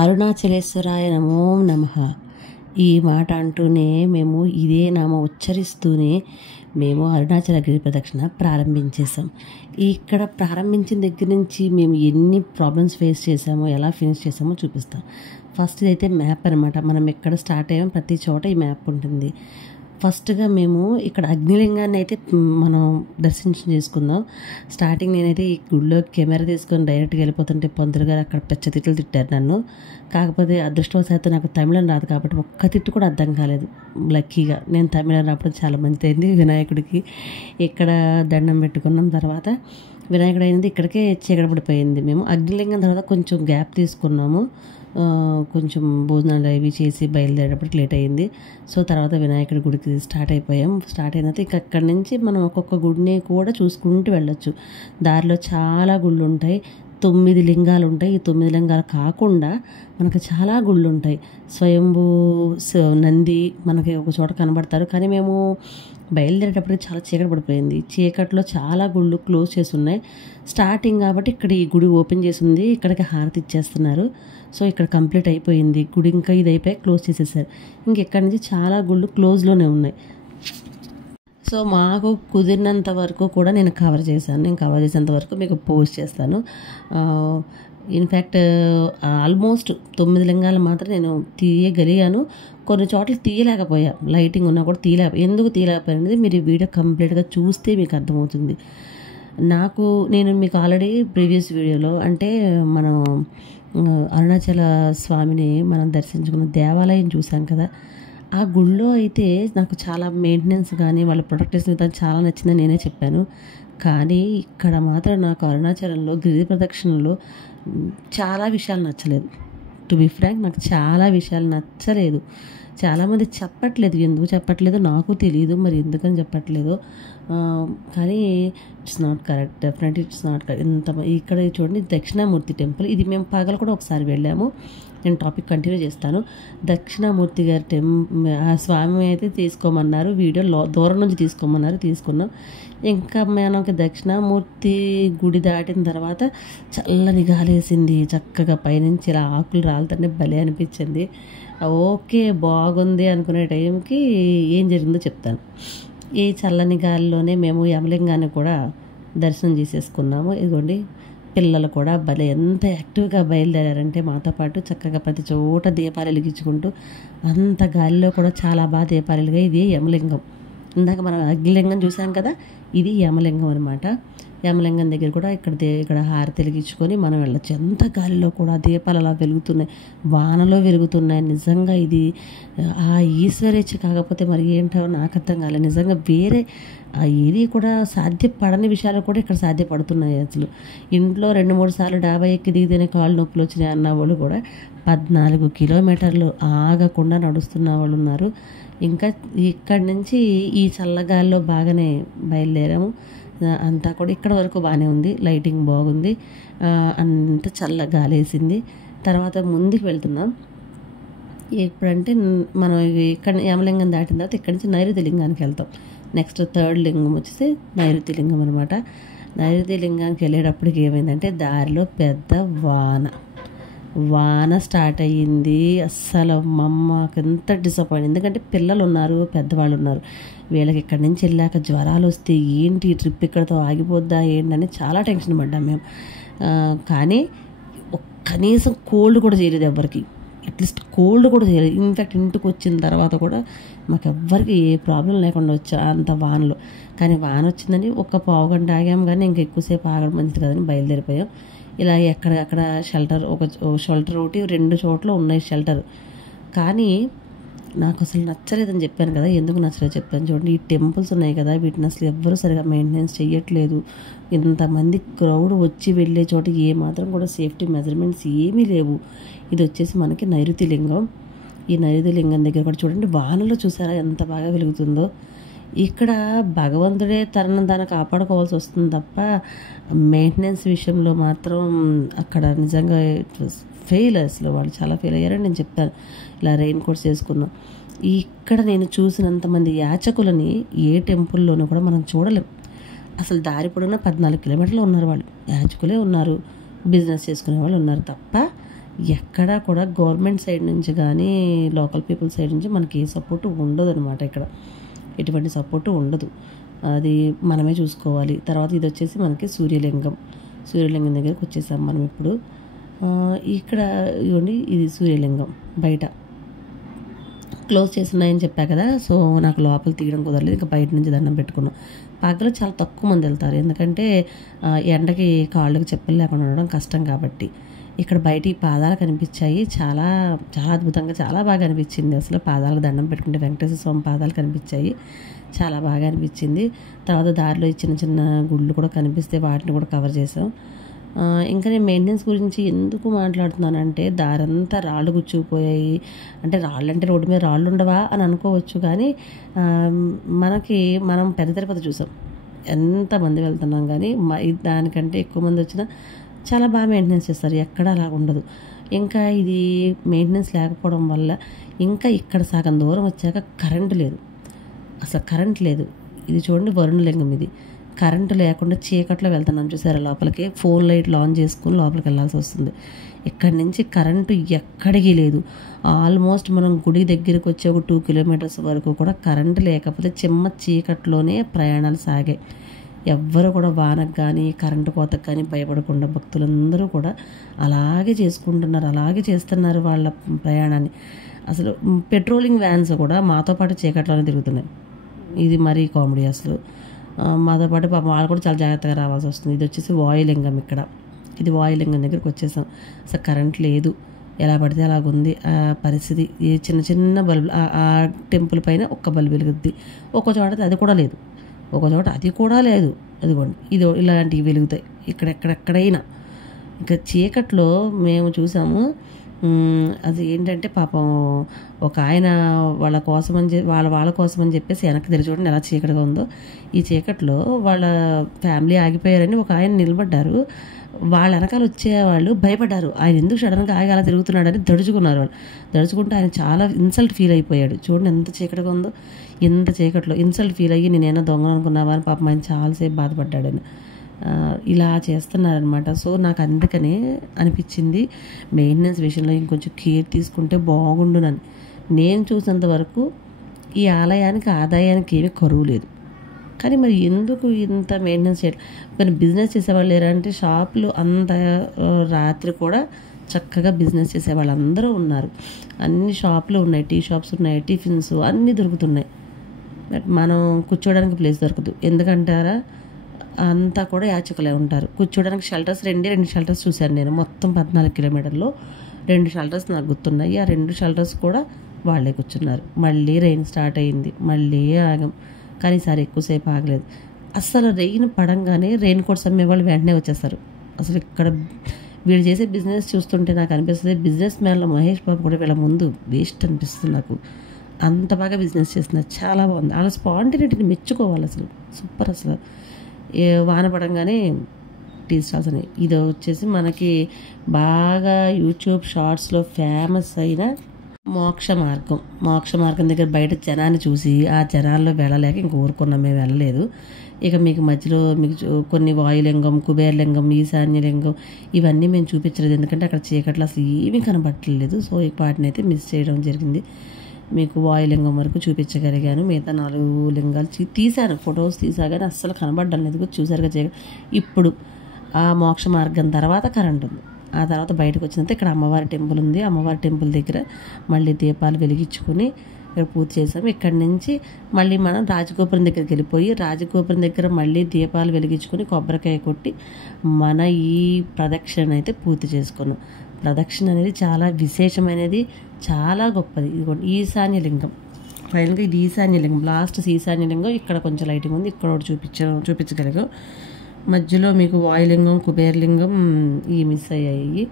అరుణాచలేశ్వరాయ నమో నమః. ఈ మాట అంటూనే మేము ఇదే నామ ఉచ్చరిస్తూనే మేము అరుణాచల గిరి ప్రదక్షిణ ప్రారంభించేసాం. ఇక్కడ ప్రారంభించిన దగ్గర నుంచి మేము ఎన్ని ప్రాబ్లమ్స్ ఫేస్ చేసామో, ఎలా ఫినిష్ చేసామో చూపిస్తాం. ఫస్ట్ ఇదైతే మ్యాప్ అనమాట. మనం ఎక్కడ స్టార్ట్ అయ్యామో ప్రతి చోట ఈ మ్యాప్ ఉంటుంది. ఫస్ట్గా మేము ఇక్కడ అగ్నిలింగాన్ని అయితే మనం దర్శనం చేసుకుందాం. స్టార్టింగ్ నేనైతే ఈ గుడిలో కెమెరా తీసుకొని డైరెక్ట్గా వెళ్ళిపోతుంటే పంతులు గారు అక్కడ పెద్ద తిట్లు తిట్టారు నన్ను. కాకపోతే అదృష్టవశాత్తు నాకు తమిళం రాదు కాబట్టి ఒక్క తిట్టు కూడా అర్థం కాలేదు. లక్కీగా నేను తమిళం రావడం చాలా మంచిది అయింది. వినాయకుడికి ఇక్కడ దండం పెట్టుకున్నాం. తర్వాత వినాయకుడు అయింది ఇక్కడికే చీకటి పడిపోయింది. మేము అగ్నిలింగం తర్వాత కొంచెం గ్యాప్ తీసుకున్నాము. కొంచెం భోజనాలు అవి చేసి బయలుదేరేటప్పటికి లేట్ అయ్యింది. సో తర్వాత వినాయకుడి గుడికి స్టార్ట్ అయిపోయాం. స్టార్ట్ అయిన తర్వాత ఇంక అక్కడి నుంచి మనం ఒక్కొక్క గుడిని కూడా చూసుకుంటూ వెళ్ళొచ్చు. దారిలో చాలా గుళ్ళు ఉంటాయి. 9 లింగాలు ఉంటాయి. ఈ 9 లింగాలు కాకుండా మనకు చాలా గుళ్ళు ఉంటాయి. స్వయంభూ నంది మనకి ఒక చోట కనబడతారు. కానీ మేము బయలుదేరేటప్పటికి చాలా చీకటి పడిపోయింది. చీకట్లో చాలా గుళ్ళు క్లోజ్ చేసి ఉన్నాయి. స్టార్టింగ్ కాబట్టి ఇక్కడ ఈ గుడి ఓపెన్ చేసి ఉంది. ఇక్కడికి హారతి ఇచ్చేస్తున్నారు. సో ఇక్కడ కంప్లీట్ అయిపోయింది గుడి. ఇంకా ఇది అయిపోయి క్లోజ్ చేసేసారు. ఇంకెక్కడి నుంచి చాలా గుళ్ళు క్లోజ్లోనే ఉన్నాయి. సో మాకు కుదిరినంత వరకు కూడా నేను కవర్ చేశాను. నేను కవర్ చేసేంత వరకు మీకు పోస్ట్ చేస్తాను. ఇన్ఫ్యాక్ట్ ఆల్మోస్ట్ 9 లింగాలు మాత్రం నేను తీయగలిగాను. కొన్ని చోట్ల తీయలేకపోయా. లైటింగ్ ఉన్నా కూడా ఎందుకు తీయలేకపోయినది మీరు ఈ వీడియో కంప్లీట్గా చూస్తే మీకు అర్థమవుతుంది. నేను మీకు ఆల్రెడీ ప్రీవియస్ వీడియోలో అంటే మనం అరుణాచల స్వామిని మనం దర్శించుకున్న దేవాలయం చూసాం కదా. ఆ గుళ్ళో అయితే నాకు చాలా మెయింటెనెన్స్ కానీ వాళ్ళ ప్రొటెక్టేషన్ విధానం చాలా నచ్చిందని నేనే చెప్పాను. కానీ ఇక్కడ మాత్రం నాకు అరుణాచలంలో గిరి ప్రదక్షిణలో చాలా విషయాలు నచ్చలేదు. టు బి ఫ్రాంక్ నాకు చాలా విషయాలు నచ్చలేదు. చాలామంది చెప్పట్లేదు, ఎందుకు చెప్పట్లేదు నాకు తెలియదు, మరి ఎందుకని చెప్పట్లేదు. కానీ it's not correct. Definitely it's not correct. ఇక్కడ చూడండి దక్షిణామూర్తి టెంపుల్. ఇది మేము పగలు కూడా ఒకసారి వెళ్ళాము. నేను టాపిక్ కంటిన్యూ చేస్తాను. దక్షిణామూర్తి గారి ఆ స్వామి అయితే తీసుకోమన్నారు. వీడియో దూరం నుంచి తీసుకోమన్నారు, తీసుకున్నాం. ఇంకా మనకి దక్షిణామూర్తి గుడి దాటిన తర్వాత చల్లని గాలేసింది. చక్కగా పైనుంచి ఇలా ఆకులు రాలుతుంటే భలే అనిపించింది. ఓకే బాగుంది అనుకునే టైంకి ఏం జరిగిందో చెప్తాను. ఈ చల్లని గాలిలోనే మేము యమలింగాన్ని కూడా దర్శనం చేసేసుకున్నాము. ఇదిగోండి పిల్లలు కూడా భలే ఎంత యాక్టివ్గా బయలుదేరారంటే మాతో పాటు చక్కగా ప్రతి చోట దీపాలు వెలిగించుకుంటూ అంత గాలిలో కూడా చాలా బాగా దీపాలు వెలిగా. ఇది యమలింగం. ఇందాక మనం అగ్నిలింగం చూసాం కదా, ఇది యమలింగం అనమాట. యమలింగం దగ్గర కూడా ఇక్కడ హారతి వెలిగించుకొని మనం వెళ్ళొచ్చు. ఎంత గాలిలో కూడా దీపాలు అలా వెలుగుతున్నాయి, వానలో వెలుగుతున్నాయి. నిజంగా ఇది ఆ ఈశ్వరేచ్ఛ కాకపోతే మరి ఏంటో నాకు అర్థం కాలేదు. నిజంగా వేరే ఏది కూడా సాధ్యపడని విషయాలు కూడా ఇక్కడ సాధ్యపడుతున్నాయి. అసలు ఇంట్లో 2-3 సార్లు డాబా ఎక్కి దిగితేనే కాళ్ళు నొప్పులు వచ్చినాయి అన్న వాళ్ళు కూడా 14 కిలోమీటర్లు ఆగకుండా నడుస్తున్న వాళ్ళు ఉన్నారు. ఇంకా ఇక్కడి నుంచి ఈ చల్లగాల్లో బాగానే బయలుదేరాము. అంతా కూడా ఇక్కడ వరకు బాగానే ఉంది. లైటింగ్ బాగుంది. అంత చల్ల గాలేసింది. తర్వాత ముందుకు వెళ్తున్నాం. ఎప్పుడంటే మనం ఇక్కడ యమలింగం దాటిన తర్వాత ఇక్కడి నుంచి నైరుతి లింగానికి వెళ్తాం. నెక్స్ట్ 3rd లింగం వచ్చేసి నైరుతి లింగం అనమాట. నైరుతి లింగానికి వెళ్ళేటప్పటికి ఏమైందంటే దారిలో పెద్ద వాన స్టార్ట్ అయ్యింది. అస్సలు మాకు ఎంత డిసప్పాయింట్. ఎందుకంటే పిల్లలు ఉన్నారు, పెద్దవాళ్ళు ఉన్నారు. వీళ్ళకి ఇక్కడి నుంచి వెళ్ళాక జ్వరాలు వస్తే ఏంటి ట్రిప్ ఇక్కడతో ఆగిపోద్దా ఏంటని చాలా టెన్షన్ పడ్డాం మేము. కానీ కనీసం కోల్డ్ కూడా చేయలేదు ఎవరికి. అట్లీస్ట్ కోల్డ్ కూడా చేయలేదు. ఇన్ఫ్యాక్ట్ ఇంటికి వచ్చిన తర్వాత కూడా మాకు ఎవ్వరికి ఏ ప్రాబ్లం లేకుండా వచ్చా అంత వానలో. కానీ వాన వచ్చిందని ఒక పావు గంట ఆగాం. కానీ ఇంకా ఎక్కువసేపు ఆగడం మంచిది కదని బయలుదేరిపోయాం. ఇలా ఎక్కడెక్కడ ఒక షెల్టర్ ఒకటి 2 చోట్ల ఉన్నాయి షెల్టర్. కానీ నాకు అసలు నచ్చలేదని చెప్పాను కదా. ఎందుకు నచ్చలేదు చెప్పాను చూడండి. ఈ టెంపుల్స్ ఉన్నాయి కదా, వీటిని అసలు ఎవ్వరూ సరిగా మెయింటెనెన్స్ చేయట్లేదు. ఇంతమంది క్రౌడ్ వచ్చి వెళ్ళే చోట ఏమాత్రం కూడా సేఫ్టీ మెజర్మెంట్స్ ఏమీ లేవు. ఇది వచ్చేసి మనకి నైరుతి లింగం. ఈ నైరుతి లింగం దగ్గర కూడా చూడండి వానలో చూసారా ఎంత బాగా వెలుగుతుందో. ఇక్కడ భగవంతుడే తనను కాపాడుకోవాల్సి వస్తుంది తప్ప మెయింటెనెన్స్ విషయంలో మాత్రం అక్కడ నిజంగా ఫెయిల్. అసలు వాళ్ళు చాలా ఫెయిల్ అయ్యారని నేను చెప్తాను. ఇలా రెయిన్ కోట్స్ వేసుకున్నాం. ఇక్కడ నేను చూసినంతమంది యాచకులని ఏ టెంపుల్లోనూ కూడా మనం చూడలేం. అసలు దారి పొడవునా 14 కిలోమీటర్లు ఉన్నారు. వాళ్ళు యాచకులే ఉన్నారు, బిజినెస్ చేసుకునే వాళ్ళు ఉన్నారు తప్ప ఎక్కడా కూడా గవర్నమెంట్ సైడ్ నుంచి కానీ లోకల్ పీపుల్ సైడ్ నుంచి మనకి ఏ సపోర్టు ఉండదు అనమాట. ఇక్కడ ఎటువంటి సపోర్టు ఉండదు, అది మనమే చూసుకోవాలి. తర్వాత ఇది వచ్చేసి మనకి సూర్యలింగం దగ్గరికి వచ్చేసాం మనం ఇప్పుడు. ఇక్కడ ఇవ్వండి, ఇది సూర్యలింగం బయట క్లోజ్ చేస్తున్నాయని చెప్పా కదా. సో నాకు లోపల తీయడం కుదరలేదు, ఇంకా బయట నుంచి దండం పెట్టుకున్నాం. పాకలో చాలా తక్కువ మంది వెళ్తారు, ఎందుకంటే ఎండకి కాళ్ళకి చెప్పులు లేకుండా ఉండడం కష్టం కాబట్టి. ఇక్కడ బయట ఈ పాదాలు కనిపించాయి, చాలా చాలా అద్భుతంగా చాలా బాగా అనిపించింది. అసలు పాదాలకు దండం పెట్టుకుంటే వెంకటేశ్వర స్వామి పాదాలు కనిపించాయి, చాలా బాగా అనిపించింది. తర్వాత దారిలో ఈ చిన్న చిన్న గుళ్ళు కూడా కనిపిస్తే వాటిని కూడా కవర్ చేసాం. ఇంకా నేను మెయింటెనెన్స్ గురించి ఎందుకు మాట్లాడుతున్నానంటే, దారంతా రాళ్ళు గుచ్చుకుపోయాయి. అంటే రాళ్ళు అంటే రోడ్డు మీద రాళ్ళు ఉండవా అని అనుకోవచ్చు, కానీ మనం పెద్ద తిరుపతి చూసాం, ఎంతమంది వెళ్తున్నాం, కానీ దానికంటే ఎక్కువ మంది వచ్చినా చాలా బాగా మెయింటెనెన్స్ చేస్తారు, ఎక్కడ అలా ఉండదు. ఇంకా ఇది మెయింటెనెన్స్ లేకపోవడం వల్ల ఇంకా ఇక్కడ సగం దూరం వచ్చాక కరెంటు లేదు, అసలు కరెంట్ లేదు. ఇది చూడండి వరుణలింగం, ఇది కరెంటు లేకుండా చీకట్లో వెళ్తున్నాం చూసారా లోపలికి. ఫోన్ లైట్లు ఆన్ చేసుకుని లోపలికి వెళ్ళాల్సి వస్తుంది. ఇక్కడి నుంచి కరెంటు ఎక్కడికి లేదు. ఆల్మోస్ట్ మనం గుడి దగ్గరికి వచ్చే ఒక 2 కిలోమీటర్స్ వరకు కూడా కరెంటు లేకపోతే చిమ్మ చీకట్లోనే ప్రయాణాలు సాగాయి. ఎవ్వరు కూడా వానకు కానీ కరెంటు కోతకు కానీ భయపడకుండా భక్తులందరూ కూడా అలాగే చేసుకుంటున్నారు, అలాగే చేస్తున్నారు వాళ్ళ ప్రయాణాన్ని. అసలు పెట్రోలింగ్ వ్యాన్స్ కూడా మాతో పాటు చీకట్లోనే తిరుగుతున్నాయి. ఇది మరీ కామెడీ అసలు. మాతో పాటు పాపం వాళ్ళు కూడా చాలా జాగ్రత్తగా రావాల్సి వస్తుంది. ఇది వచ్చేసి వాయులింగం, ఇక్కడ ఇది వాయులింగం దగ్గరికి వచ్చేసాం. అసలు కరెంట్ లేదు, ఎలా పడితే అలాగుంది పరిస్థితి. ఈ చిన్న చిన్న బల్బు ఆ టెంపుల్ పైన ఒక్క బల్బు వెలుగుద్ది, ఒక్కో చోట అది కూడా లేదు, ఒక చోట అది కూడా లేదు. అదిగోండి ఇది ఇలాంటివి వెలుగుతాయి ఎక్కడెక్కడైనా. ఇంకా చీకట్లో మేము చూసాము. అది ఏంటంటే పాపం ఒక ఆయన వాళ్ళ కోసం అని చెప్పేసి వెనక్కి తిరిగి చూడండి ఎలా చీకటిగా ఉందో. ఈ చీకట్లో వాళ్ళ ఫ్యామిలీ ఆగిపోయారని ఒక ఆయన నిలబడ్డారు. వాళ్ళ వెనకాల వచ్చేవాళ్ళు భయపడ్డారు, ఆయన ఎందుకు సడన్గా ఆగి అలా తిరుగుతున్నాడని దడుచుకున్నారు. వాళ్ళు దడుచుకుంటే ఆయన చాలా ఇన్సల్ట్ ఫీల్ అయిపోయాడు. చూడండి ఎంత చీకటిగా ఉందో, ఎంత చీకట్లో ఇన్సల్ట్ ఫీల్ అయ్యి నేనేమో దొంగ అనుకున్నావా అని పాపం ఆయన చాలాసేపు బాధపడ్డాడని. ఇలా చేస్తున్నారనమాట. సో నాకు అందుకనే అనిపించింది మెయింటెనెన్స్ విషయంలో ఇంకొంచెం కేర్ తీసుకుంటే బాగుండునని. నేను చూసినంత వరకు ఈ ఆలయానికి ఆదాయానికి ఏమీ కరువు లేదు, కానీ మరి ఎందుకు ఇంత మెయింటెనెన్స్ చేయాలి? కానీ బిజినెస్ చేసేవాళ్ళు లేరంటే షాపులు అంత రాత్రి కూడా చక్కగా బిజినెస్ చేసేవాళ్ళు అందరూ ఉన్నారు. అన్ని షాపులు ఉన్నాయి, టీ షాప్స్ ఉన్నాయి, టిఫిన్స్ అన్నీ దొరుకుతున్నాయి. బట్ మనం కూర్చోడానికి ప్లేస్ దొరకదు, ఎందుకంటారా అంతా కూడా యాచకులే ఉంటారు. కూర్చోడానికి షెల్టర్స్ రెండు షెల్టర్స్ చూశాను నేను. మొత్తం 14 కిలోమీటర్లో 2 షెల్టర్స్ నాకు గుర్తున్నాయి. ఆ 2 షెల్టర్స్ కూడా వాళ్ళే కూర్చున్నారు. మళ్ళీ రెయిన్ స్టార్ట్ అయింది, మళ్ళీ ఆగం. కానీ ఈసారి ఎక్కువసేపు ఆగలేదు. అస్సలు రెయిన్ పడంగానే రెయిన్ కోట్స్ అమ్మేవాళ్ళు వెంటనే వచ్చేస్తారు. అసలు ఇక్కడ వీళ్ళు చేసే బిజినెస్ చూస్తుంటే నాకు అనిపిస్తుంది బిజినెస్ మ్యాన్లో మహేష్ బాబు కూడా వీళ్ళ ముందు వేస్ట్ అనిపిస్తుంది నాకు. అంత బాగా బిజినెస్ చేస్తున్నారు, చాలా బాగుంది. వాళ్ళ స్పాంటినిటీని మెచ్చుకోవాలి, అసలు సూపర్. అసలు వాన పడంగానే టీ స్టాల్స్ అని. ఇది వచ్చేసి మనకి బాగా యూట్యూబ్ షార్ట్స్లో ఫేమస్ అయిన మోక్ష మార్గం దగ్గర బయట జనాన్ని చూసి ఆ జనాల్లో వెళ్ళలేక ఇంక ఊరుకున్నాం, మేము వెళ్ళలేదు. ఇక మీకు మధ్యలో కొన్ని వాయులింగం, కుబేరలింగం, ఈశాన్యలింగం ఇవన్నీ మేము చూపించలేదు, ఎందుకంటే అక్కడ చీకట్లో అసలు ఏమీ కనబట్టలేదు. సో వాటిని అయితే మిస్ చేయడం జరిగింది. మీకు వాయులింగం వరకు చూపించగలిగాను, మిగతా 4 లింగాలు తీశాను, ఫొటోస్ తీసా, కానీ అస్సలు కనబడ్డం లేదు. చూసారుగా చీకటి. ఇప్పుడు ఆ మోక్ష మార్గం తర్వాత కరెంట్ ఉంది. ఆ తర్వాత బయటకు వచ్చినంత ఇక్కడ అమ్మవారి టెంపుల్ ఉంది. అమ్మవారి టెంపుల్ దగ్గర మళ్ళీ దీపాలు వెలిగించుకొని ఇక్కడ పూజ చేసాము. ఇక్కడి నుంచి మళ్ళీ మనం రాజగోపురం దగ్గరికి వెళ్ళిపోయి రాజగోపురం దగ్గర మళ్ళీ దీపాలు వెలిగించుకొని కొబ్బరికాయ కొట్టి మన ఈ ప్రదక్షిణ అయితే పూర్తి చేసుకున్నాం. ప్రదక్షిణ అనేది చాలా విశేషమైనది, చాలా గొప్పది. ఇదిగోండి ఈశాన్యలింగం, ఫైనల్గా ఇది ఈశాన్యలింగం, లాస్ట్ ఈశాన్యలింగం. ఇక్కడ కొంచెం లైటింగ్ ఉంది, ఇక్కడ ఒకటి చూపించగలిగాం. మధ్యలో మీకు వాయులింగం, కుబేరలింగం ఈ మిస్ అయ్యాయి.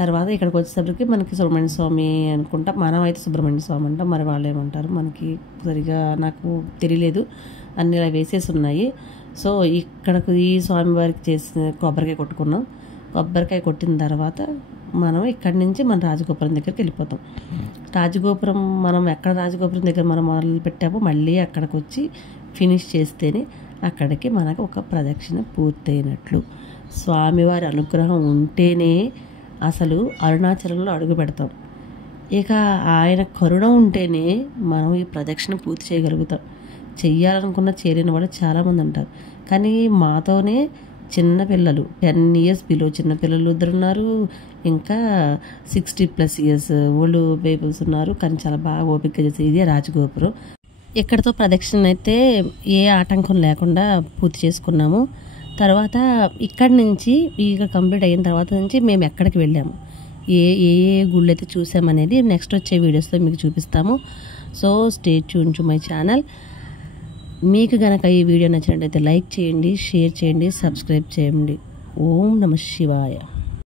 తర్వాత ఇక్కడికి వచ్చేసరికి మనకి సుబ్రహ్మణ్య స్వామి అనుకుంటా, మనం అయితే సుబ్రహ్మణ్య స్వామి అంటాం, మరి వాళ్ళు ఏమంటారు మనకి సరిగా నాకు తెలియలేదు. అన్నీ ఇలా వేసేసి ఉన్నాయి. సో ఇక్కడకు ఈ స్వామివారికి చేసిన కొబ్బరికాయ కొట్టుకున్నాం. కొబ్బరికాయ కొట్టిన తర్వాత మనం ఇక్కడి నుంచి మన రాజగోపురం దగ్గరికి వెళ్ళిపోతాం. రాజగోపురం మనం ఎక్కడ రాజగోపురం దగ్గర మనం మొదలు పెట్టామో మళ్ళీ అక్కడికి వచ్చి ఫినిష్ చేస్తేనే అక్కడికి మనకు ఒక ప్రదక్షిణ పూర్తయినట్లు. స్వామివారి అనుగ్రహం ఉంటేనే అసలు అరుణాచలంలో అడుగు పెడతాం. ఇక ఆయన కరుణ ఉంటేనే మనం ఈ ప్రదక్షిణ పూర్తి చేయగలుగుతాం. చెయ్యాలనుకున్న చేయలేని వాళ్ళు చాలామంది ఉంటారు. కానీ మాతోనే చిన్నపిల్లలు 10 years బిలో చిన్నపిల్లలు 2 ఉన్నారు, ఇంకా 60+ years ఓల్డ్ పీపుల్స్ ఉన్నారు. కానీ చాలా బాగా ఓపిక చేసి ఇదే రాజగోపురం. ఇక్కడతో ప్రదక్షిణ అయితే ఏ ఆటంకం లేకుండా పూర్తి చేసుకున్నాము. తర్వాత ఇక్కడి నుంచి ఇక్కడ కంప్లీట్ అయిన తర్వాత నుంచి మేము ఎక్కడికి వెళ్ళాము, ఏ ఏ గుళ్ళు అయితే చూసామనేది నెక్స్ట్ వచ్చే వీడియోస్లో మీకు చూపిస్తాము. So stay tune to my channel. మీకు కనుక ఈ వీడియో నచ్చినట్లయితే లైక్ చేయండి, షేర్ చేయండి, సబ్స్క్రైబ్ చేయండి. ఓం నమః శివాయ.